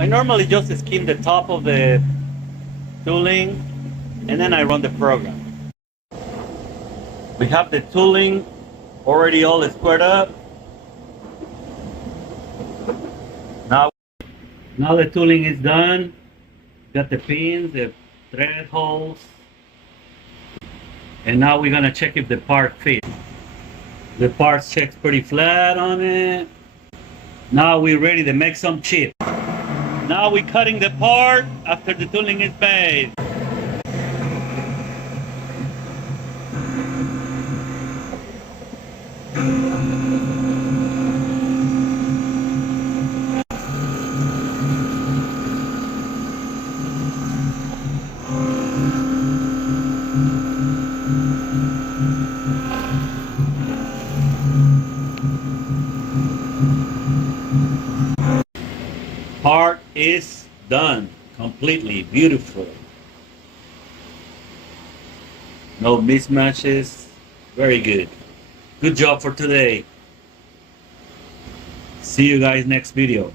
I normally just skim the top of the tooling and then I run the program. We have the tooling already all squared up. Now the tooling is done. Got the pins, the thread holes. And now we're gonna check if the part fits. The part checks pretty flat on it. Now we're ready to make some chips. Now we're cutting the part after the tooling is made. Part is done completely, beautiful. No mismatches, very good. Good job for today. See you guys next video.